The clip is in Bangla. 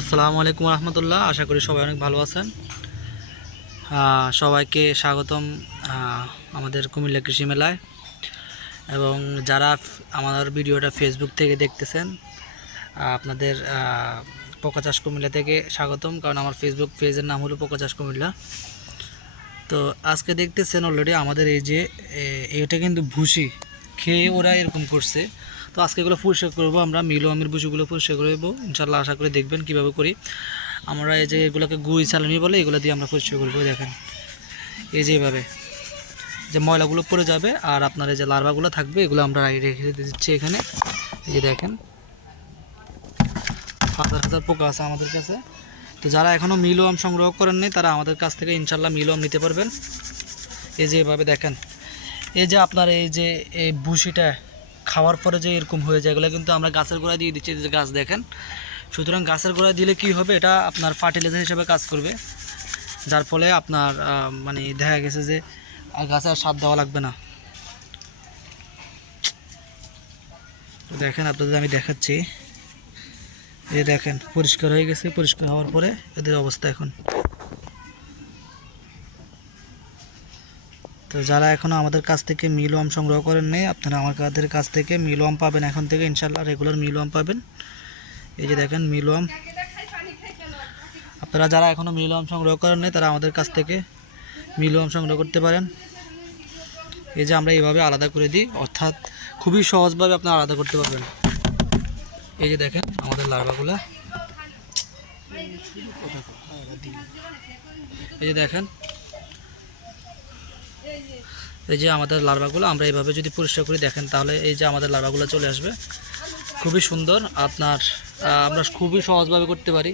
আসসালামু আলাইকুম রহমতুল্লাহ। আশা করি সবাই অনেক ভালো আছেন। সবাইকে স্বাগতম আমাদের কুমিল্লা কৃষি মেলায়। এবং যারা আমার ভিডিওটা ফেসবুক থেকে দেখতেছেন, আপনাদের পোকা চাষ কুমিল্লা থেকে স্বাগতম, কারণ আমার ফেসবুক পেজের নাম হলো পোকা চাষ কুমিল্লা। তো আজকে দেখতেছেন অলরেডি আমাদের এই যে এটা কিন্তু ভুসি খেয়ে ওরা এরকম করছে। তো আজকে এগুলো পরিষ্কার করবো, আমরা মিলো আমের ভুসিগুলো পরিষ্কার করবো ইনশাল্লাহ। আশা করে দেখবেন কীভাবে করি আমরা। এই যে এগুলোকে গুই চালানি বলে, এগুলো দিয়ে আমরা পরিষ্কার করবো। দেখেন এই যে এভাবে যে ময়লাগুলো পড়ে যাবে, আর আপনার এই যে লার্ভাগুলো থাকবে, এগুলো আমরা রেখে দিচ্ছি এখানে। এই যে দেখেন হাজার হাজার পোকা আছে আমাদের কাছে। তো যারা এখনও মিলো আম সংগ্রহ করেন নাই, তারা আমাদের কাছ থেকে ইনশাল্লাহ মিলো আম নিতে পারবেন। এই যে এভাবে দেখেন, এই যে আপনার এই যে এই ভুসিটা খাওয়ার পরে যে এরকম হয়ে যায়, এগুলো কিন্তু আমরা গাছের গোড়ায় দিয়ে দিচ্ছি। যে গাছ দেখেন, সুতরাং গাছের গোড়ায় দিলে কি হবে, এটা আপনার ফার্টিলাইজার হিসেবে কাজ করবে, যার ফলে আপনার মানে দেখা গেছে যে গাছে আর সার দেওয়া লাগবে না। তো দেখেন আপনাদের আমি দেখাচ্ছি, এই দেখেন পরিষ্কার হয়ে গেছে। পরিষ্কার হওয়ার পরে এদের অবস্থা এখন। তো যারা এখনও আমাদের কাছ থেকে মিলো আম সংগ্রহ করেন নাই, আপনারা আমাদের কাছ থেকে মিলো আম পাবেন এখন থেকে ইনশাল্লাহ। রেগুলার মিলো আম পাবেন। এই যে দেখেন মিলো আম। আপনারা যারা এখনও মিলো আম সংগ্রহ করেন নাই, তারা আমাদের কাছ থেকে মিলো আম সংগ্রহ করতে পারেন। এই যে আমরা এইভাবে আলাদা করে দিই, অর্থাৎ খুবই সহজভাবে আপনারা আলাদা করতে পারবেন। এই যে দেখেন আমাদের লার্ভাগুলা, এই যে দেখেন, এই যে আমাদের লার্ভাগুলো আমরা এইভাবে যদি পরিষ্কার করি, দেখেন তাহলে এই যে আমাদের লার্ভাগুলো চলে আসবে। খুবই সুন্দর। আপনার আমরা খুবই সহজভাবে করতে পারি।